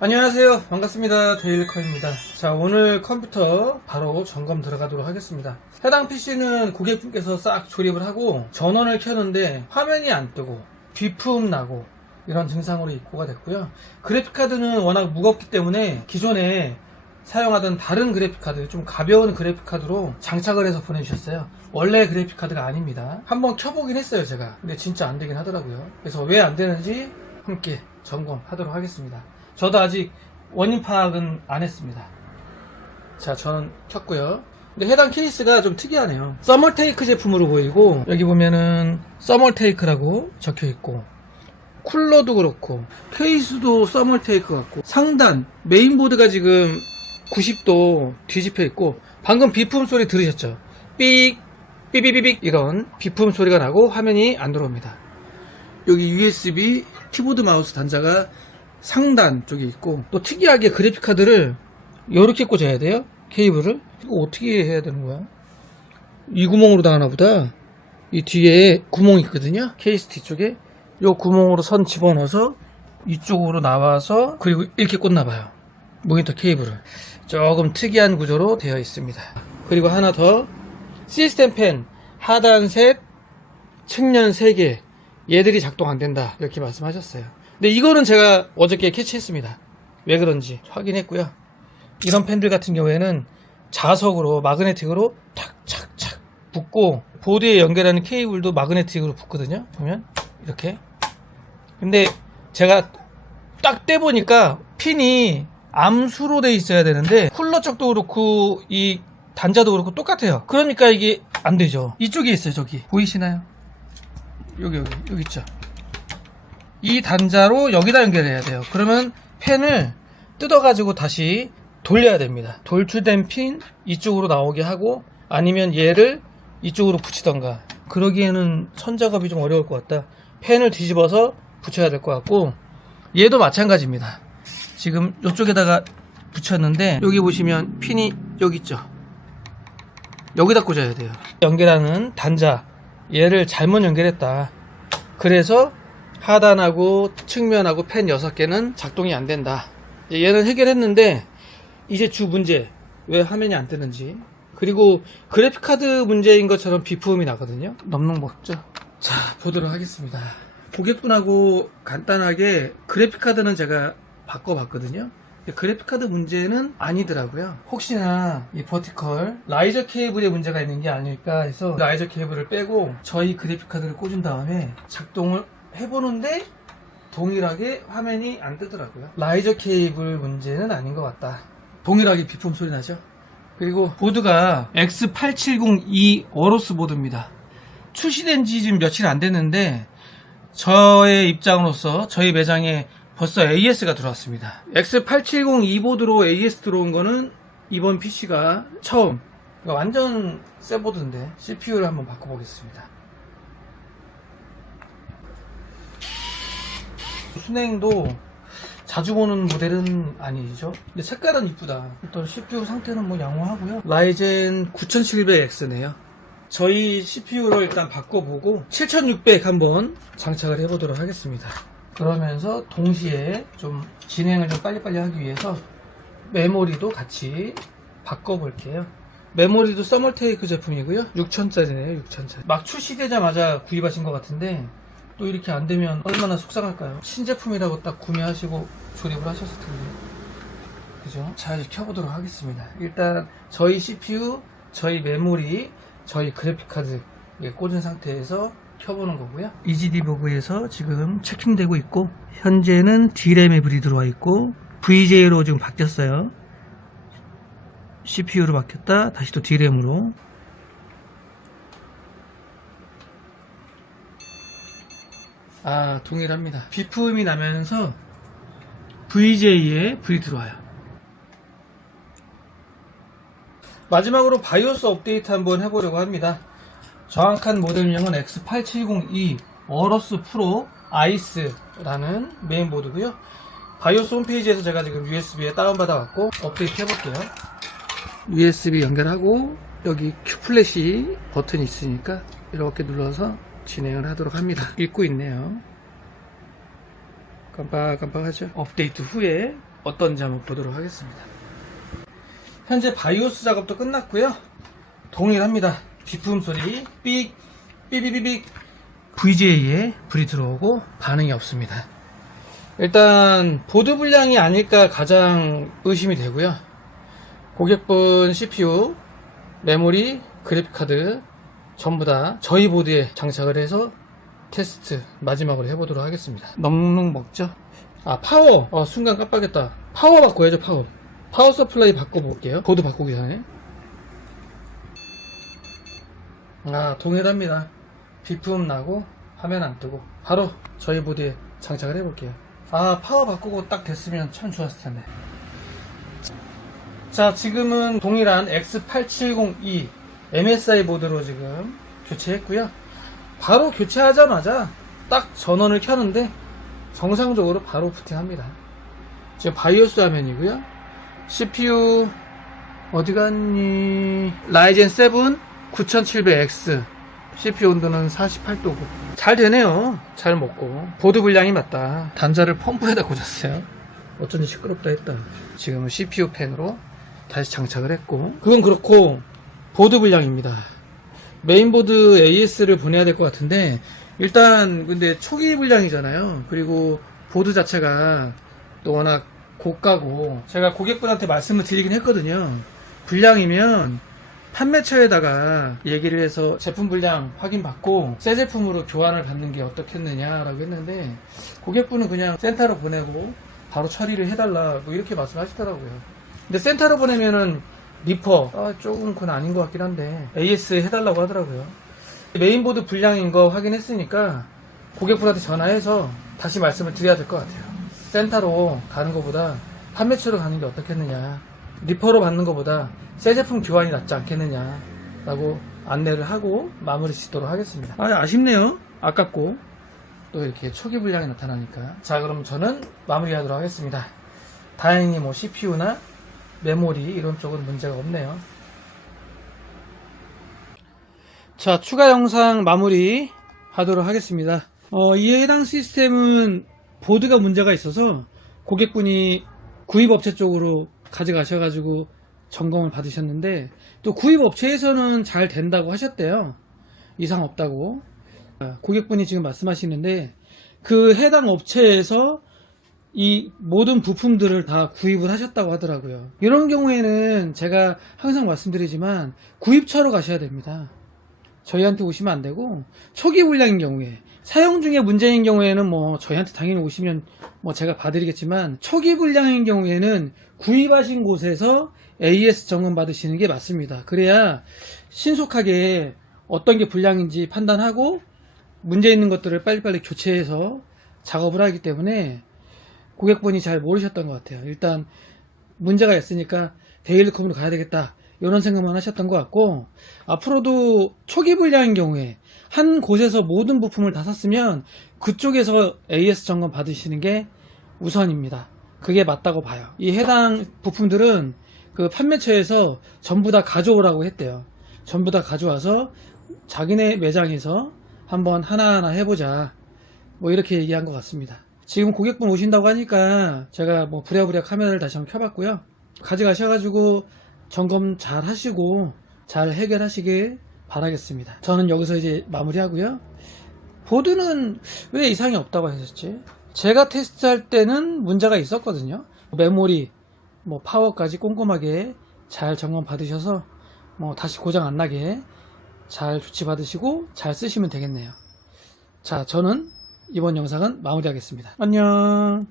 안녕하세요. 반갑습니다. 데일리컴입니다. 자, 오늘 컴퓨터 바로 점검 들어가도록 하겠습니다. 해당 PC는 고객분께서 싹 조립을 하고 전원을 켰는데 화면이 안 뜨고 비품 나고 이런 증상으로 입고가 됐고요. 그래픽카드는 워낙 무겁기 때문에 기존에 사용하던 다른 그래픽카드, 좀 가벼운 그래픽카드로 장착을 해서 보내주셨어요. 원래 그래픽카드가 아닙니다. 한번 켜보긴 했어요, 제가. 근데 진짜 안 되긴 하더라고요. 그래서 왜 안 되는지 함께 점검하도록 하겠습니다. 저도 아직 원인 파악은 안 했습니다. 자, 저는 켰고요. 근데 해당 케이스가 좀 특이하네요. 서멀테이크 제품으로 보이고, 여기 보면은 서멀테이크라고 적혀있고, 쿨러도 그렇고, 케이스도 서멀테이크 같고, 상단 메인보드가 지금 90도 뒤집혀 있고, 방금 비품 소리 들으셨죠? 삑 삐비비빅 이런 비품 소리가 나고 화면이 안 들어옵니다. 여기 USB 키보드 마우스 단자가 상단 쪽에 있고, 또 특이하게 그래픽카드를 이렇게 꽂아야 돼요. 케이블을. 이거 어떻게 해야 되는 거야? 이 구멍으로 다 하나 보다. 이 뒤에 구멍이 있거든요. 케이스 뒤쪽에 이 구멍으로 선 집어넣어서 이쪽으로 나와서, 그리고 이렇게 꽂나 봐요. 모니터 케이블을. 조금 특이한 구조로 되어 있습니다. 그리고 하나 더, 시스템 펜 하단 셋, 측면 3개, 얘들이 작동 안 된다 이렇게 말씀하셨어요. 근데 이거는 제가 어저께 캐치했습니다. 왜 그런지 확인했고요. 이런 펜들 같은 경우에는 자석으로 마그네틱으로 탁착착 붙고, 보드에 연결하는 케이블도 마그네틱으로 붙거든요. 보면 이렇게. 근데 제가 딱 떼보니까 핀이 암수로 돼 있어야 되는데, 쿨러 쪽도 그렇고 이 단자도 그렇고 똑같아요. 그러니까 이게 안 되죠. 이쪽에 있어요. 저기 보이시나요? 여기 있죠. 이 단자로 여기다 연결해야 돼요. 그러면 펜을 뜯어가지고 다시 돌려야 됩니다. 돌출된 핀 이쪽으로 나오게 하고, 아니면 얘를 이쪽으로 붙이던가. 그러기에는 손작업이 좀 어려울 것 같다. 펜을 뒤집어서 붙여야 될 것 같고, 얘도 마찬가지입니다. 지금 이쪽에다가 붙였는데, 여기 보시면 핀이 여기 있죠. 여기다 꽂아야 돼요. 연결하는 단자, 얘를 잘못 연결했다. 그래서 하단하고 측면하고 펜 6개는 작동이 안 된다. 얘는 해결했는데, 이제 주 문제, 왜 화면이 안 뜨는지, 그리고 그래픽카드 문제인 것처럼 비품이 나거든요. 넘는 거 없죠? 자, 보도록 하겠습니다. 고객분하고 간단하게 그래픽카드는 제가 바꿔봤거든요. 그래픽카드 문제는 아니더라고요. 혹시나 이 버티컬 라이저 케이블에 문제가 있는 게 아닐까 해서 라이저 케이블을 빼고 저희 그래픽카드를 꽂은 다음에 작동을 해보는데 동일하게 화면이 안 뜨더라고요. 라이저 케이블 문제는 아닌 것 같다. 동일하게 비품 소리 나죠. 그리고 보드가 X8702 어로스 보드입니다. 출시된 지 지금 며칠 안 됐는데, 저의 입장으로서 저희 매장에 벌써 AS가 들어왔습니다. X8702 보드로 AS 들어온 거는 이번 PC가 처음. 완전 새 보드인데 CPU를 한번 바꿔보겠습니다. 순행도 자주 보는 모델은 아니죠. 근데 색깔은 이쁘다. 일단 CPU 상태는 뭐 양호하고요. 라이젠 9700X네요. 저희 CPU를 일단 바꿔보고 7600 한번 장착을 해보도록 하겠습니다. 그러면서 동시에 좀 진행을 좀 빨리빨리 하기 위해서 메모리도 같이 바꿔볼게요. 메모리도 서멀테이크 제품이고요. 6000짜리네요. 6000짜리. 막 출시되자마자 구입하신 것 같은데, 또 이렇게 안 되면 얼마나 속상할까요? 신제품이라고 딱 구매하시고 조립을 하셨을 텐데. 그죠? 자, 이제 켜보도록 하겠습니다. 일단 저희 CPU, 저희 메모리, 저희 그래픽카드 꽂은 상태에서 켜보는 거고요. EGD버그에서 지금 체킹되고 있고, 현재는 D램에 불이 들어와 있고, VJ로 지금 바뀌었어요. CPU로 바뀌었다, 다시 또 D램으로. 아, 동일합니다. 비품이 나면서 VJ에 불이 들어와요. 마지막으로 바이오스 업데이트 한번 해보려고 합니다. 정확한 모델명은 X8702 어로스 프로 아이스라는 메인보드고요. 바이오스 홈페이지에서 제가 지금 USB에 다운받아 갖고 업데이트 해볼게요. USB 연결하고, 여기 Q 플래시 버튼이 있으니까 이렇게 눌러서 진행을 하도록 합니다. 읽고 있네요. 깜빡깜빡하죠. 업데이트 후에 어떤지 한번 보도록 하겠습니다. 현재 바이오스 작업도 끝났고요. 동일합니다. 비품 소리 삑 삐비비빅 VGA에 불이 들어오고 반응이 없습니다. 일단 보드 불량이 아닐까 가장 의심이 되고요. 고객분 CPU, 메모리, 그래픽카드 전부 다 저희 보드에 장착을 해서 테스트 마지막으로 해보도록 하겠습니다. 넉넉 먹죠? 아, 파워! 순간 깜빡했다. 파워 바꿔야죠. 파워 서플라이 바꿔볼게요. 보드 바꾸기 전에. 동일합니다. 비품 나고 화면 안 뜨고 바로 저희 보드에 장착을 해볼게요. 파워 바꾸고 딱 됐으면 참 좋았을 텐데. 자, 지금은 동일한 X870E MSI 보드로 지금 교체했고요. 바로 교체하자마자 딱 전원을 켜는데 정상적으로 바로 부팅합니다. 지금 바이오스 화면이고요. CPU 어디갔니? 라이젠 7 9700X CPU 온도는 48도고 잘 되네요. 잘 먹고. 보드 불량이 맞다. 단자를 펌프에다 꽂았어요. 어쩐지 시끄럽다 했다. 지금은 CPU 팬으로 다시 장착을 했고, 그건 그렇고 보드 불량입니다. 메인보드 AS를 보내야 될 것 같은데, 일단 근데 초기 불량이잖아요. 그리고 보드 자체가 또 워낙 고가고, 제가 고객분한테 말씀을 드리긴 했거든요. 불량이면 판매처에다가 얘기를 해서 제품 불량 확인받고 새 제품으로 교환을 받는 게 어떻겠느냐라고 했는데, 고객분은 그냥 센터로 보내고 바로 처리를 해달라고 이렇게 말씀하시더라고요. 근데 센터로 보내면은 리퍼 조금 그건 아닌 것 같긴 한데 AS 해달라고 하더라고요. 메인보드 불량인 거 확인했으니까 고객분한테 전화해서 다시 말씀을 드려야 될 것 같아요. 센터로 가는 것보다 판매처로 가는 게 어떻겠느냐, 리퍼로 받는 것보다 새 제품 교환이 낫지 않겠느냐 라고 안내를 하고 마무리 짓도록 하겠습니다. 아쉽네요. 아깝고 또 이렇게 초기 불량이 나타나니까. 자, 그럼 저는 마무리 하도록 하겠습니다. 다행히 뭐 CPU나 메모리 이런 쪽은 문제가 없네요. 자, 추가 영상 마무리 하도록 하겠습니다. 이에 해당 시스템은 보드가 문제가 있어서 고객분이 구입업체 쪽으로 가져가셔가지고 점검을 받으셨는데, 또 구입업체에서는 잘 된다고 하셨대요. 이상 없다고. 고객분이 지금 말씀하시는데, 그 해당 업체에서 이 모든 부품들을 다 구입을 하셨다고 하더라고요. 이런 경우에는 제가 항상 말씀드리지만 구입처로 가셔야 됩니다. 저희한테 오시면 안 되고, 초기 불량인 경우에, 사용 중에 문제인 경우에는 뭐 저희한테 당연히 오시면 뭐 제가 봐드리겠지만, 초기 불량인 경우에는 구입하신 곳에서 AS 점검 받으시는 게 맞습니다. 그래야 신속하게 어떤 게 불량인지 판단하고 문제 있는 것들을 빨리빨리 교체해서 작업을 하기 때문에 고객분이 잘 모르셨던 것 같아요. 일단 문제가 있으니까 데일리컴으로 가야 되겠다 이런 생각만 하셨던 것 같고, 앞으로도 초기 불량인 경우에 한 곳에서 모든 부품을 다 샀으면 그쪽에서 AS 점검 받으시는 게 우선입니다. 그게 맞다고 봐요. 이 해당 부품들은 그 판매처에서 전부 다 가져오라고 했대요. 전부 다 가져와서 자기네 매장에서 한번 하나하나 해보자, 뭐 이렇게 얘기한 것 같습니다. 지금 고객분 오신다고 하니까 제가 뭐 부랴부랴 카메라를 다시 한번 켜봤고요. 가져가셔가지고 점검 잘 하시고 잘 해결하시길 바라겠습니다. 저는 여기서 이제 마무리하고요. 보드는 왜 이상이 없다고 하셨지? 제가 테스트할 때는 문제가 있었거든요. 메모리, 뭐 파워까지 꼼꼼하게 잘 점검 받으셔서 뭐 다시 고장 안 나게 잘 조치 받으시고 잘 쓰시면 되겠네요. 자, 저는 이번 영상은 마무리하겠습니다. 안녕.